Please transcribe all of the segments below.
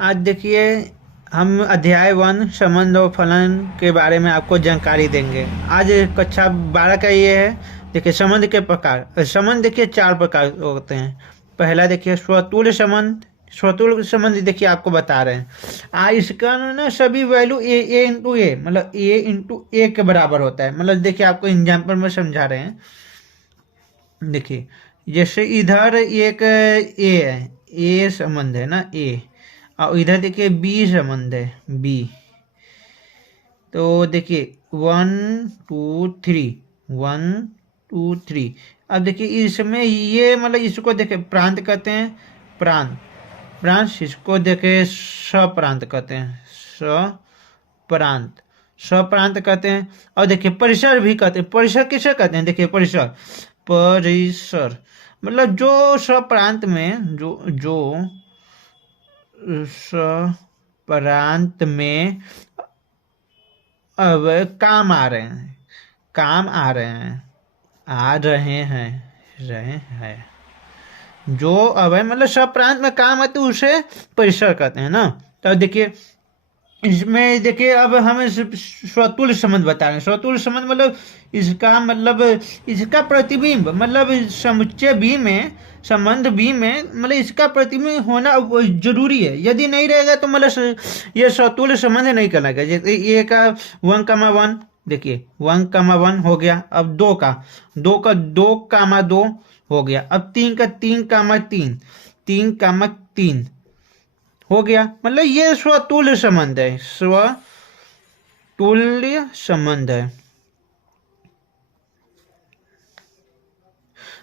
आज देखिए हम अध्याय 1 संबंध और फलन के बारे में आपको जानकारी देंगे। आज कक्षा 12 का ये है। देखिए संबंध के प्रकार। संबंध देखिए 4 प्रकार होते हैं। पहला देखिए स्वतुल्य संबंध। स्वतुल्य संबंध देखिए आपको बता रहे हैं। इसका ना सभी वैल्यू ए इंटू ए, मतलब ए इंटू ए के बराबर होता है। मतलब देखिए आपको एग्जाम्पल में समझा रहे हैं। देखिए जैसे इधर एक ए है, ए संबंध है ना, ए। और इधर देखिए बी संबंध है, बी। तो देखिए 1 2 3, 1 2 3। अब देखिए इसमें ये मतलब इसको देखिए प्रांत कहते हैं, प्रांत। प्रांत इसको देखिए सप्रांत कहते हैं, सप्रांत। सप्रांत कहते हैं। और देखिए परिसर भी कहते हैं। परिसर किसे कहते हैं? देखिए परिसर, परिसर मतलब जो सप्रांत में जो जो सप्रांत में अब काम आ रहे हैं, काम आ रहे हैं, आ रहे हैं जो अब है मतलब सब प्रांत में काम आते उसे परिसर कहते हैं ना। तो देखिए इसमें देखिए अब हमें स्वतुल्य संबंध बता रहे हैं। स्वतुल्य संबंध मतलब इसका मतलब इसका प्रतिबिंब, मतलब समुच्चय बी में, संबंध बी में मतलब इसका प्रतिबिंब होना जरूरी है। यदि नहीं रहेगा तो मतलब ये स्वतुल्य संबंध नहीं कहलाएगा। जैसे ए का 1,1 देखिए 1,1 हो गया। अब दो कामा दो हो गया। अब 3 का 3,3, 3,3 हो गया। मतलब ये स्वतुल्य संबंध है, स्वतुल्य संबंध है।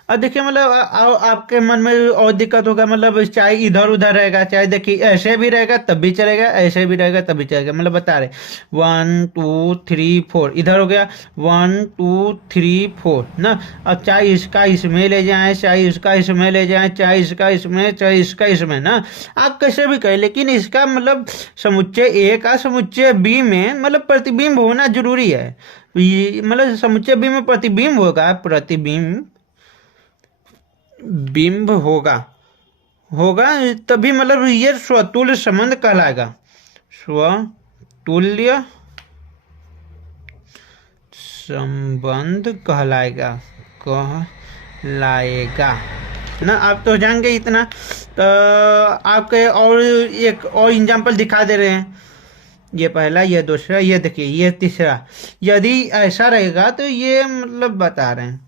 अब देखिए मतलब आपके मन में और दिक्कत होगा, मतलब चाहे इधर उधर रहेगा, चाहे देखिए ऐसे भी रहेगा तब भी चलेगा, ऐसे भी रहेगा तब भी चलेगा। मतलब बता रहे 1 2 3 4 इधर हो गया, 1 2 3 4 ना। अब चाहे इसका इसमें ले जाए, चाहे इसका इसमें ले जाए, चाहे इसका इसमें, चाहे इसका इसमें ना, आप कैसे भी कहें, लेकिन इसका मतलब समुच्चय ए का समुच्चय बी में मतलब प्रतिबिंब होना जरूरी है। ये मतलब समुच्चय बी में प्रतिबिंब होगा, प्रतिबिंब बिंब होगा, होगा तभी मतलब ये स्वतुल्य संबंध कहलाएगा। स्वतुल्य संबंध कहलाएगा, कहलाएगा ना। आप तो जानेंगे इतना। तो आपके और एक और एग्जांपल दिखा दे रहे हैं। ये पहला, ये दूसरा, ये देखिए ये तीसरा। यदि ऐसा रहेगा तो ये मतलब बता रहे हैं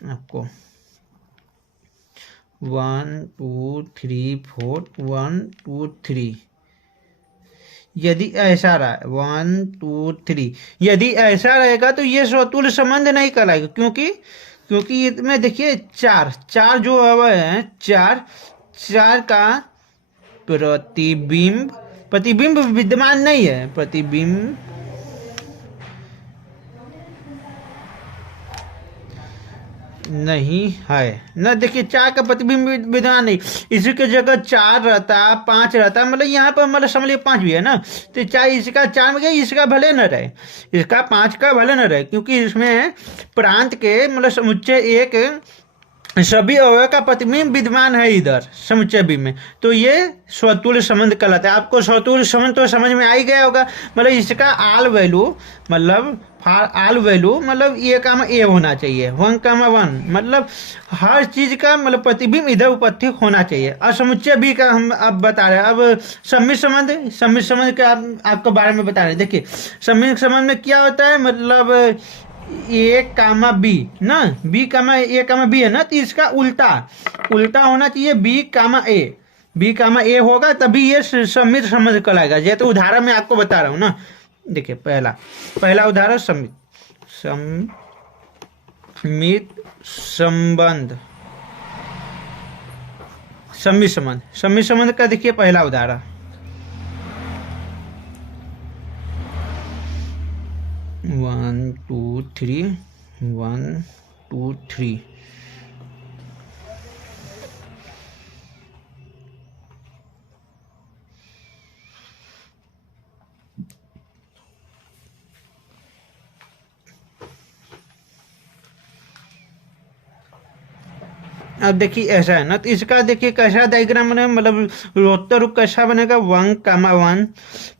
आपको 1 2 3 4, 1 2 3। यदि ऐसा रहा 1 2 3, यदि ऐसा रहेगा तो ये स्वतुल्य संबंध नहीं कहलाएगा। क्योंकि क्योंकि इसमें देखिए चार चार जो है, चार चार का प्रतिबिंब, प्रतिबिंब विद्यमान नहीं है, प्रतिबिंब नहीं है ना। देखिए चार का प्रतिबिंब विद्यमान नहीं, इसी की जगह 4 रहता, 5 रहता, मतलब यहाँ पर मतलब समझ लीजिए 5 भी है ना। तो चाहे इसका 4 में गया, इसका भले न रहे, इसका 5 का भले न रहे, क्योंकि इसमें प्रांत के मतलब समुच्चय एक सभी अवयव का प्रतिबिंब विद्यमान है इधर समुच्चय बी में। तो ये स्वतुल्य संबंध कहलाता है। आपको स्वतुल्य संबंध तो समझ में आ ही गया होगा। मतलब इसका आल वैल्यू मतलब आल वैल्यू मतलब ए कामा ए होना चाहिए, 1,1 मतलब हर चीज का मतलब प्रतिबिंब इधर उपस्थित होना चाहिए। और समुच्चय बी का हम अब बता रहे हैं। अब सम्मिश्र संबंध, सम्मिश्र संबंध का आपको बारे में बता रहे हैं। देखिए सम्मिश्र संबंध में क्या होता है, मतलब ए कामा बी ना, बी कामा ए कामा बी है ना, तो इसका उल्टा उल्टा होना चाहिए, बी कामा ए। बी कामा ए होगा तभी ये सम्मिश्र संबंध कहलाएगा। ये तो उदाहरण मैं आपको बता रहा हूँ ना। देखिए पहला पहला उदाहरण सम्मिश्र संबंध, सम्मिश्र संबंध, सम्मिश्र संबंध का देखिए पहला उदाहरण 1 2 3, 1 2 3। अब देखिए ऐसा है ना, तो इसका देखिए कैसा डायग्राम बनेगा, मतलब रोटर रूप कैसा बनेगा, 1, 1,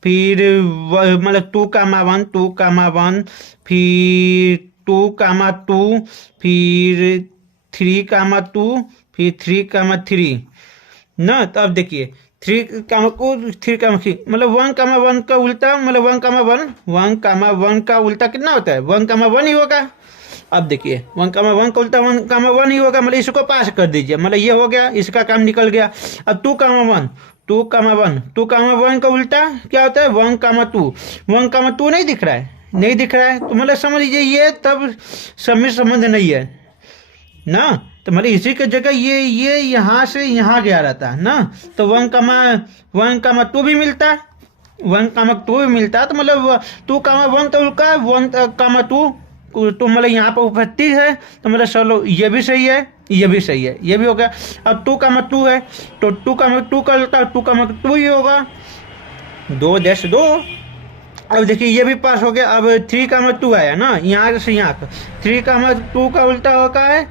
फिर मतलब 2, 1, 2, 1, फिर 2, 2, फिर 3, 2, फिर 3, 3 ना। तो अब देखिए 3, 3, मतलब 1, 1 का उल्टा, मतलब 1, 1, 1, का उल्टा कितना होता है, 1, 1 ही होगा। अब देखिए 1, 1 का उल्टा 1, 1 ही होगा, मतलब इसको पास कर दीजिए, मतलब ये हो गया, इसका काम निकल गया। अब 2, 1, 2, 1 का उल्टा क्या होता है, 1, 2, 1, 2 नहीं दिख रहा है, नहीं दिख रहा है, तो मतलब समझ लीजिए ये तब समित संबंध नहीं है ना। तो मतलब इसी की जगह ये यहाँ से यहाँ गया रहता है ना, तो 1, 2 भी मिलता, 1, 2 भी मिलता, तो मतलब 2, 1 तो उनका 1, 2 तो मतलब यहाँ पर उपस्थित है, तो मतलब चलो ये भी सही है, ये भी सही है, ये भी हो गया। अब 2, 2 है, तो 2, 2 का उल्टा 2, 2 ही होगा, 2, अब देखिए ये भी पास हो गया। अब 3, 2 आया ना, यहाँ से यहाँ का 3, 2 का उल्टा होगा है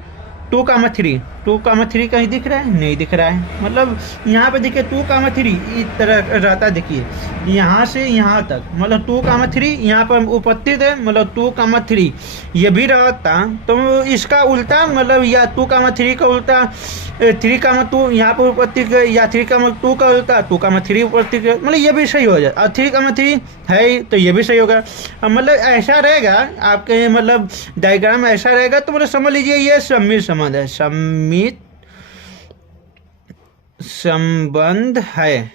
2, 3, 2, 3 कहीं दिख रहा है, नहीं दिख रहा है, मतलब यहाँ पे देखिए 2, 3 इस तरह रहता है, देखिए यहाँ से यहाँ तक, मतलब 2, 3 यहाँ पर उपस्थित है, मतलब 2, 3 ये भी रहता, तो इसका उल्टा मतलब या 2, 3 का उल्टा 3, 2 यहाँ पर उपस्थित है, या 3, 2 का उल्टा 2, 3 उपस्थित है, मतलब ये भी सही हो जाए। और 3, 3 है तो ये भी सही होगा। अब मतलब ऐसा रहेगा आपके, मतलब डायग्राम ऐसा रहेगा, तो मतलब समझ लीजिए ये समित संबंध है, समित संबंध है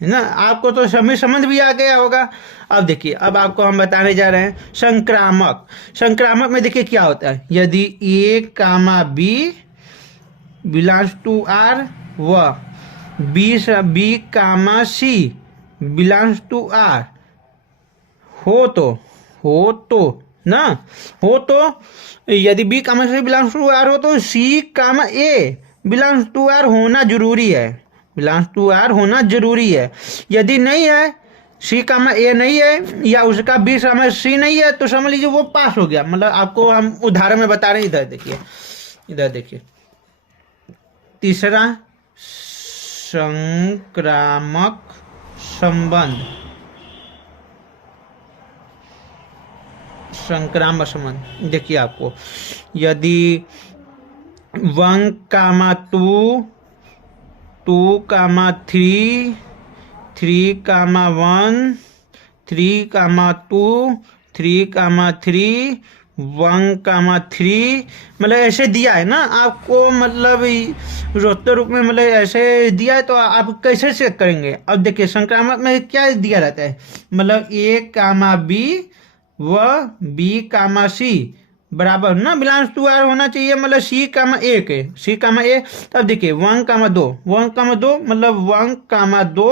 ना। आपको तो समित संबंध भी आ गया होगा। अब देखिए, अब आपको हम बताने जा रहे हैं संक्रामक। संक्रामक में देखिए क्या होता है, यदि A, B belongs to R व B, C belongs to R हो तो ना, हो तो यदि B, C belongs to R हो तो C, A belongs to R होना जरूरी है, बिलोंग्स टू R होना जरूरी है। यदि नहीं है, C, A नहीं है, या उसका B, C नहीं है, तो समझ लीजिए वो पास हो गया। मतलब आपको हम उदाहरण में बता रहे हैं, इधर देखिए तीसरा संक्रामक संबंध, संक्रामक संबंध देखिए आपको, यदि 1, 2, 3, 3, 1, 3, 3, 1, 3 मतलब ऐसे दिया है ना आपको, मतलब रोस्टर रूप में मतलब ऐसे दिया है, तो आप कैसे चेक करेंगे। अब देखिए संक्रामक में क्या दिया रहता है, मतलब A, B व B, C बराबर ना बिलोंग्स टू R होना चाहिए, मतलब C, A के C, A। तब देखिए 1, 2 मतलब 1, 2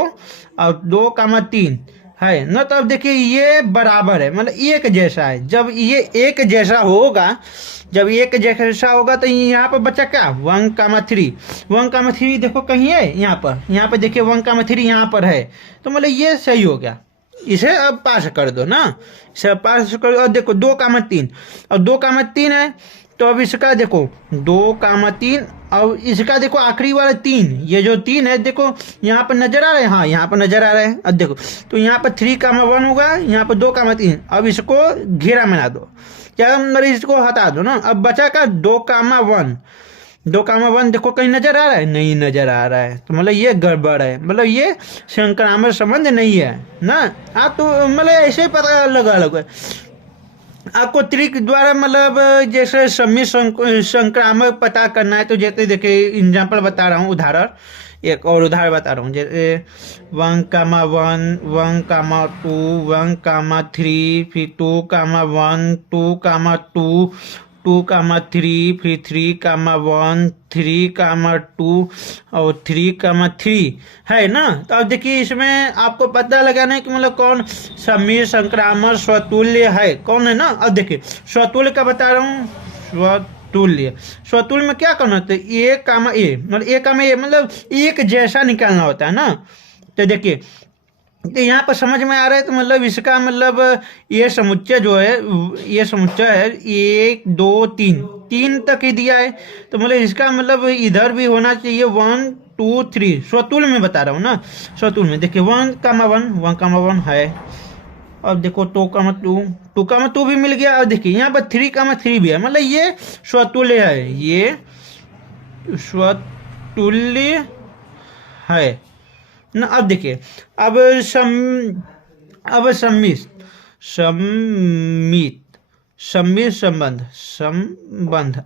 और 2, 3 है ना। तब देखिए ये बराबर है, मतलब एक जैसा है। जब ये एक जैसा होगा, जब एक जैसा होगा तो यहाँ पर बचा क्या, 1, 3 1, 3 देखो कहीं है, यहाँ पर देखिए 1, 3 यहाँ पर है, तो मतलब ये सही हो गया। इसे अब पास कर दो ना, इसे अब पास कर दो। और देखो 2, 3 और 2, 3 है, तो अब इसका देखो 2, 3 और इसका देखो आखिरी वाला 3, ये जो 3 है देखो यहाँ पर नजर आ रहा है, हाँ यहाँ पर नजर आ रहा है। अब देखो तो यहाँ पर 3, 1 होगा, यहाँ पर 2, 3। अब इसको घेरा बना दो, क्या मतलब इसको हटा दो ना। अब बचा का 2, 1 देखो कहीं नजर आ रहा है, नहीं नजर आ रहा है, तो मतलब ये गड़बड़ है, मतलब ये संक्रामक संबंध नहीं है ना। आप तो मतलब ऐसे ही पता लगा है आपको ट्रिक द्वारा, मतलब जैसे समित संक्रामक पता करना है, तो जैसे देखिए एग्जाम्पल बता रहा हूँ, उदाहरण एक और उदाहरण बता रहा हूँ, जैसे 1, 1, 1, 2 1, 3 फिर 2, 1 2, 2, 3 फिर 3, 1 3, 2 और 3, है ना। तो अब देखिए इसमें आपको पता लगाना है कि मतलब कौन समित संक्रामक स्वतुल्य है, कौन है ना। अब देखिए स्वतुल्य का बता रहा हूँ, स्वतुल्य में क्या करना होता है, A, मतलब A मतलब एक जैसा निकालना होता है ना। तो देखिए तो यहाँ पर समझ में आ रहा है, तो मतलब इसका मतलब ये समुच्चय जो है, ये समुच्चय है 1 2 3, 3 तक ही दिया है। तो मतलब इसका मतलब इधर भी होना चाहिए 1 2 3, स्वतुल में बता रहा हूँ ना, स्वतुल में। देखिए 1 1 है। अब देखो 2 2 भी मिल गया। और देखिए यहाँ पर 3 भी है, मतलब ये स्वतुल्य है, ये स्वतुल्य है ना। अब देखिए, अब अब सम्मित सम्मित संबंध।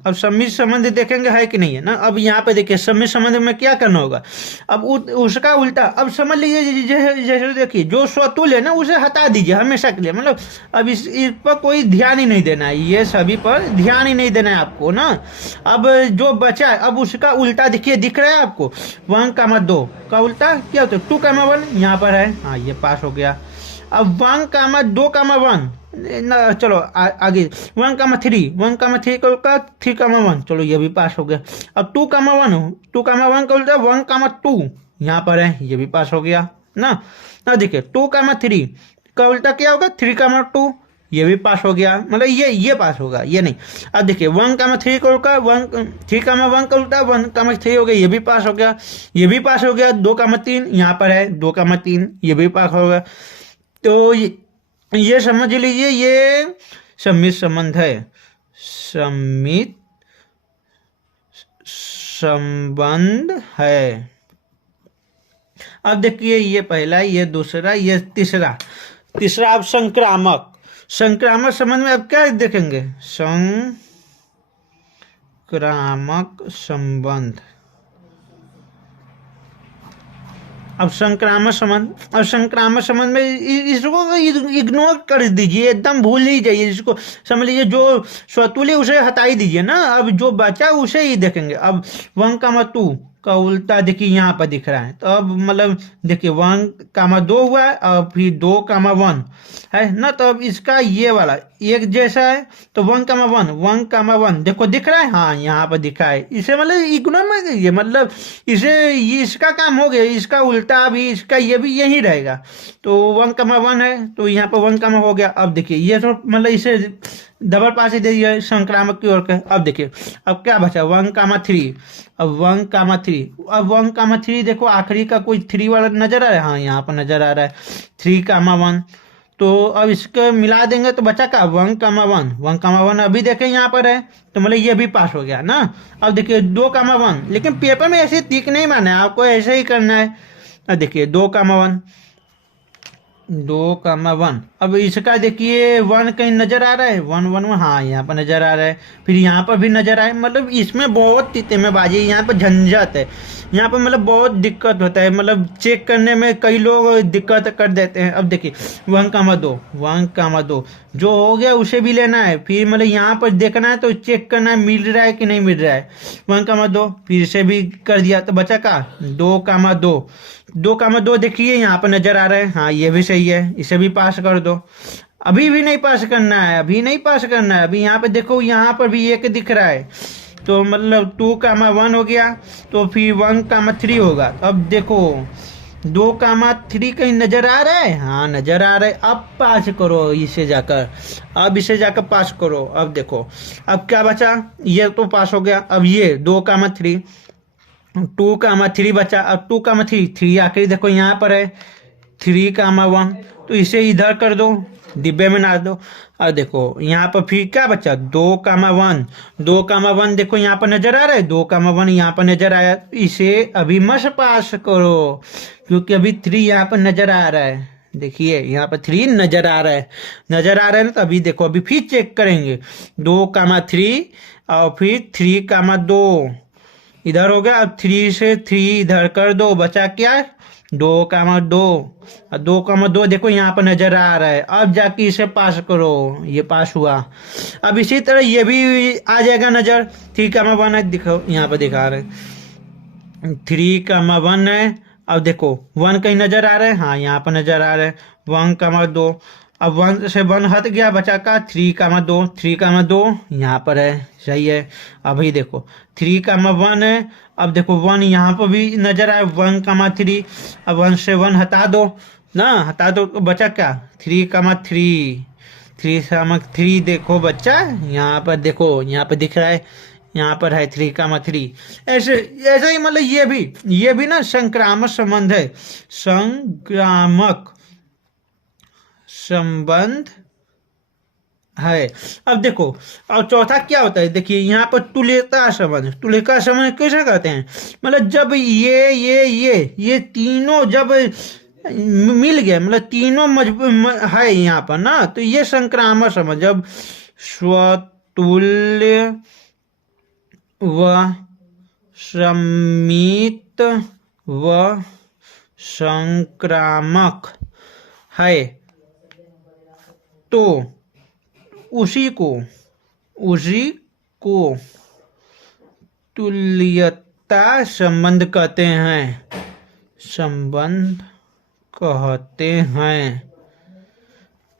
अब सम्मित संबंध देखेंगे है कि नहीं है ना। अब यहाँ पे देखिए सम्मित संबंध में क्या करना होगा, अब उसका उल्टा। अब समझ लीजिए जैसे देखिए जो स्वतुल्य है ना उसे हटा दीजिए हमेशा के लिए, मतलब अब इस पर कोई ध्यान ही नहीं देना है, ये सभी पर ध्यान ही नहीं देना है आपको ना। अब जो बचा है, अब उसका उल्टा देखिए, दिख रहा है आपको 1 2 का उल्टा क्या होता है, 2 1 यहाँ पर है, हाँ ये पास हो गया। अब 1 2 1 चलो आगे 1 3 का 3 1, चलो ये भी पास हो गया। अब 2 1 का उल्टा 1 2 यहाँ पर है, ये भी पास हो गया ना। अब देखिए 2 3 का उल्टा क्या होगा, 3 2, ये भी पास हो गया, मतलब ये पास होगा, ये नहीं। अब देखिए 1 3 का उल्टा 3 1 का उल्टा 1 3 हो गया, ये भी पास हो गया, ये भी पास हो गया। 2 3 यहाँ पर है, 2 3 ये भी पास होगा। तो ये समझ लीजिए ये सम्मित संबंध है, सम्मित संबंध है। अब देखिए ये पहला, ये दूसरा, ये तीसरा। अब संक्रामक संबंध में अब क्या देखेंगे, संक्रामक संबंध। अब संक्रामक संबंध में इसको इग्नोर कर दीजिए, एकदम भूल ही जाइए इसको। समझ लीजिए जो स्वतुल्य उसे हटा ही दीजिए ना, अब जो बचा उसे ही देखेंगे। अब 1 2 का उल्टा देखिए यहाँ पर दिख रहा है, तो अब मतलब देखिए 1 2 हुआ है, और फिर 2 1 है ना। तो अब इसका ये वाला एक जैसा है, तो 1 1 देखो दिख रहा है, हाँ यहाँ पर दिखा है। इसे मतलब इग्नोर मत कीजिए, मतलब इसे इसका काम हो गया, इसका उल्टा भी इसका ये भी यही रहेगा। तो 1 1 है, तो यहाँ पर 1 हो गया। अब देखिए ये तो मतलब इसे डबल पास ही दे दिया संक्रामक की ओर के। अब देखिए अब क्या बचा 1 3, अब 1 3 देखो आखिरी का कोई 3 वाला नजर आ रहा है, हाँ यहाँ पर नजर आ रहा है 3 1। तो अब इसको मिला देंगे तो बचा का 1 1 अभी देखें यहाँ पर है, तो मतलब ये भी पास हो गया ना। अब देखिए 2 1, लेकिन पेपर में ऐसे टिक नहीं मारना है, आपको ऐसे ही करना है। अब देखिए 2 1 अब इसका देखिए 1 कहीं नजर आ रहा है, 1 हाँ यहाँ पर नजर आ रहा है, फिर यहाँ पर भी नजर आए। मतलब इसमें बहुत तीतेमेबाजी, यहाँ पर झंझट है, यहाँ पर मतलब बहुत दिक्कत होता है, मतलब चेक करने में कई लोग दिक्कत कर देते हैं। अब देखिए 1 2 जो हो गया उसे भी लेना है, फिर मतलब यहाँ पर देखना है तो चेक करना है मिल रहा है कि नहीं मिल रहा है। 1 2 फिर से भी कर दिया, तो बचा का 2 देखिए यहाँ पर नजर आ रहा है, हाँ ये भी सही है, इसे भी पास कर दो। अभी भी नहीं पास करना है, अभी यहाँ पे देखो, यहाँ पर भी एक दिख रहा है, तो मतलब 2 1 हो गया, तो फिर 1 3 होगा। अब देखो 2 3 कहीं नजर आ रहा है, हाँ नजर आ रहा है। अब पास करो इसे जाकर, पास करो। अब देखो अब क्या बचा, ये तो पास हो गया। अब ये 2 3 2 3 बचा। अब 2 3 आखिरी देखो यहाँ पर है 3 1, तो इसे इधर कर दो, डिब्बे में डाल दो। और देखो यहाँ पर फिर क्या बचा 2 1 देखो यहाँ पर नजर आ रहा है, 2 1 यहाँ पर नजर आया, इसे अभी मत पास करो, क्योंकि अभी 3 यहाँ पर नजर आ रहा है। देखिए यहाँ पर 3 नजर आ रहा है ना, तो अभी देखो अभी फिर चेक करेंगे 2 3 और फिर 3 2 इधर हो गया। अब 3 से 3 इधर कर दो, बचा क्या 2 2 देखो यहाँ पर नजर आ रहा है। अब जाके इसे पास करो, ये पास हुआ। अब इसी तरह ये भी आ जाएगा नजर, 3 1 है, दिखो यहाँ पर दिखा रहे 3 1 है। अब देखो 1 कहीं नजर आ रहा है, हाँ यहाँ पर नजर आ रहा है 1 2। अब 1 से 1 हट गया, बचा का 3 2 यहाँ पर है, सही है। अभी देखो 3 1 है। अब देखो 1 यहाँ पर भी नजर आए 1 3, अब 1 से 1 हटा दो, ना, हटा दो तो बचा क्या, 3,3, 3,3 देखो बच्चा, यहाँ पर देखो, यहाँ पर दिख रहा है, यहाँ पर है 3,3। ऐसे ऐसे ही मतलब ये भी ना संक्रामक संबंध है, संक्रामक संबंध है। अब देखो, और चौथा क्या होता है, देखिए यहाँ पर तुल्यता संबंध, तुल्यता संबंध कैसे कहते हैं, मतलब जब ये तीनों जब मिल गए, मतलब तीनों है यहाँ पर ना, तो ये संक्रामक संबंध, जब स्वतुल्य व समित व संक्रामक है तो उसी को तुल्यता संबंध कहते हैं, संबंध कहते हैं।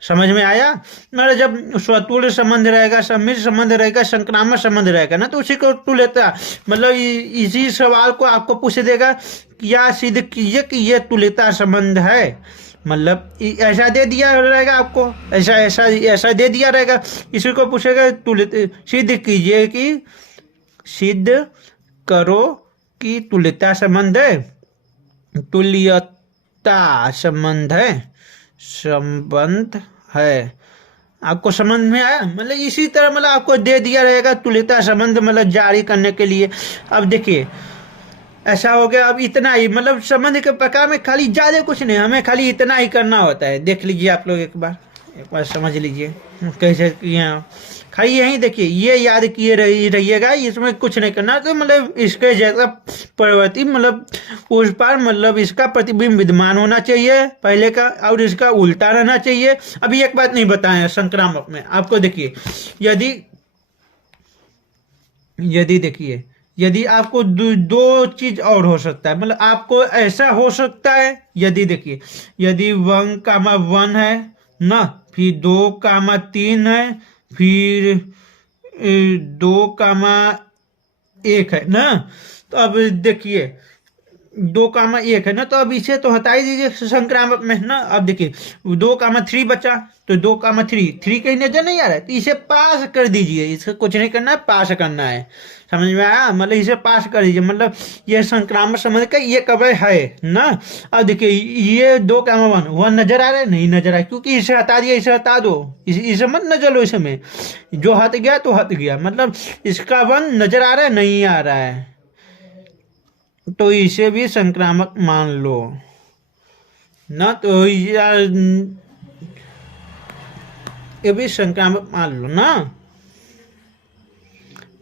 समझ में आया, मतलब जब स्वतुल्य संबंध रहेगा, सम्मिश्र संबंध रहेगा, संक्रामक संबंध रहेगा ना, तो उसी को तुल्यता, मतलब इसी सवाल को आपको पूछ देगा क्या सिद्ध कीजिए कि ये तुल्यता संबंध है, मतलब ऐसा दे दिया रहेगा आपको, ऐसा ऐसा ऐसा दे दिया रहेगा, इसी को पूछेगा सिद्ध कीजिए कि, सिद्ध करो कि तुल्यता संबंध है, तुल्यता संबंध है, संबंध है। आपको समझ में आया, मतलब इसी तरह मतलब आपको दे दिया रहेगा तुल्यता संबंध, मतलब जारी करने के लिए। अब देखिए ऐसा हो गया, अब इतना ही, मतलब संबंध के प्रकार में खाली ज्यादा कुछ नहीं, हमें खाली इतना ही करना होता है। देख लीजिए आप लोग एक बार समझ लीजिए कैसे किए, खाली यही देखिए, ये याद किए रहिएगा, इसमें कुछ नहीं करना, तो मतलब इसके जैसा प्रवृत्ति, मतलब उस पर मतलब इसका प्रतिबिंब विद्यमान होना चाहिए पहले का, और इसका उल्टा रहना चाहिए। अभी एक बात नहीं बताया संक्रामक में आपको, देखिए यदि देखिए, यदि आपको दो चीज और हो सकता है, मतलब आपको ऐसा हो सकता है, यदि देखिए, यदि 1,1 है ना, फिर 2,3 है, फिर 2,1 है ना, तो अब देखिए 2,1 है ना, तो अब इसे तो हटा ही दीजिए संक्रामक में ना। अब देखिए 2,3 बचा, तो 2,3 कहीं नजर नहीं आ रहा है, तो इसे पास कर दीजिए, इसे कुछ नहीं करना है, पास करना है। समझ में आया, मतलब इसे पास कर दीजिए, मतलब ये संक्रामक संबंध का ये कवय है ना। अब देखिए ये 2,1 नजर आ रहा है, नहीं नजर आ, क्योंकि इसे हटा दिया, इसे हटा दो, इसे मत नजर लो, इसमें जो हट गया तो हट गया, मतलब इसका 1 नजर आ रहा है, नहीं आ रहा है, तो इसे भी संक्रामक मान लो ना, तो ये भी संक्रामक मान लो ना।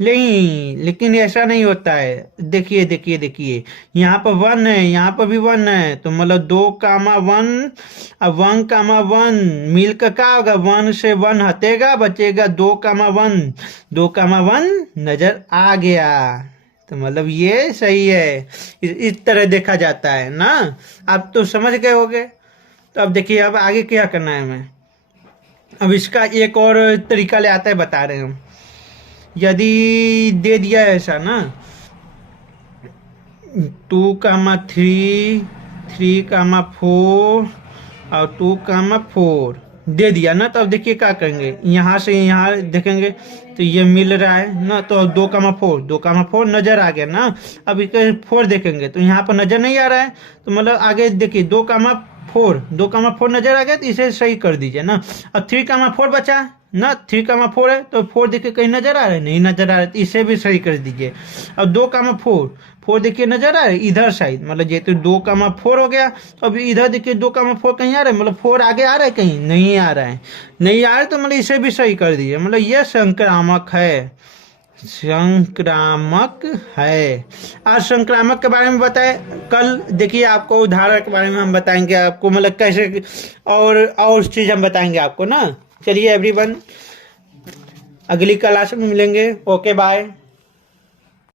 नहीं, लेकिन ऐसा नहीं होता है, देखिए यहाँ पर 1 है, यहाँ पर भी 1 है, तो मतलब 2,1, अब 1,1 मिलकर क्या होगा, 1 से 1 हटेगा, बचेगा 2,1, 2,1 नजर आ गया, तो मतलब ये सही है, इस तरह देखा जाता है ना। आप तो समझ गए होगे, तो अब देखिए अब आगे क्या करना है हमें। अब इसका एक और तरीका ले आता है, बता रहे हैं हम। यदि दे दिया ऐसा ना 2,3, 3,4 और 2,4 दे दिया ना, तो अब देखिए क्या करेंगे, यहाँ से यहाँ देखेंगे तो ये मिल रहा है ना, तो 2,4 नजर आ गया ना। अब इसके 4 देखेंगे तो यहाँ पर नजर नहीं आ रहा है, तो मतलब आगे देखिए 2,4 नजर आ गया, तो इसे सही कर दीजिए ना। अब 3,4 बचा ना, 3,4 है, तो 4 देखिए कहीं नजर आ रहा है, नहीं नजर आ रहा है, तो इसे भी सही कर दीजिए। अब 2,4 देखिए नजर आ रहा है इधर साइड, मतलब ये तो 2,4 हो गया, तो अभी इधर देखिए 2,4 कहीं आ रहा है, मतलब 4 आगे आ रहा है, कहीं नहीं आ रहा है, नहीं आ रहा है, तो मतलब इसे भी सही कर दीजिए, मतलब ये संक्रामक है, संक्रामक है। आज संक्रामक के बारे में बताए, कल देखिए आपको उदाहरण के बारे में हम बताएंगे आपको, मतलब कैसे और चीज हम बताएंगे आपको ना। चलिए एवरीवन, अगली क्लास में मिलेंगे, ओके बाय।